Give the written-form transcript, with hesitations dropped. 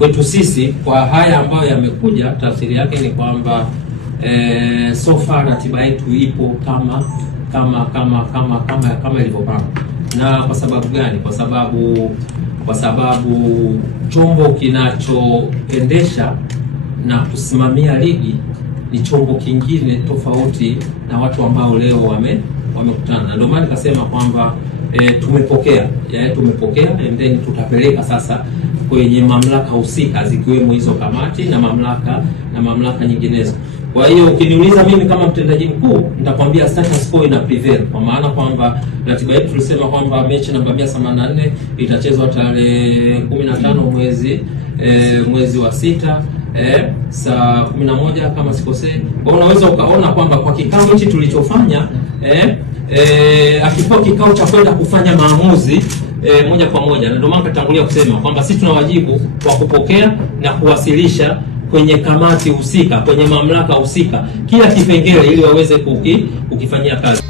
kwetu sisi kwa haya ambayo yamekuja, tafsiri yake ni kwamba so far ratiba yetu ipo kama ilivyopangwa. Na kwa sababu gani? Kwa sababu chombo kinachoendesha na kusimamia ligi ni chombo kingine tofauti na watu ambao leo wamekutana. Ndio maana nikasema kwamba tumepokea and then tutapeleka sasa kwenye mamlaka husika zikiwemo hizo kamati na mamlaka nyinginezo. Kwa hiyo ukiniuliza mimi kama mtendaji mkuu, nitakwambia status quo ina prevail, kwa maana kwamba ratiba yetu tulisema kwamba mechi namba 184 itachezwa tarehe 15 mwezi wa 6 saa 11 kama sikosei. Kwa unaweza ukaona kwamba kwa kikao hichi tulichofanya akikuwa kikao cha kwenda kufanya maamuzi moja kwa moja, na ndio maana katangulia kusema kwamba sisi tuna wajibu wa kupokea na kuwasilisha kwenye kamati husika, kwenye mamlaka husika kila kipengele ili waweze kukifanyia kazi.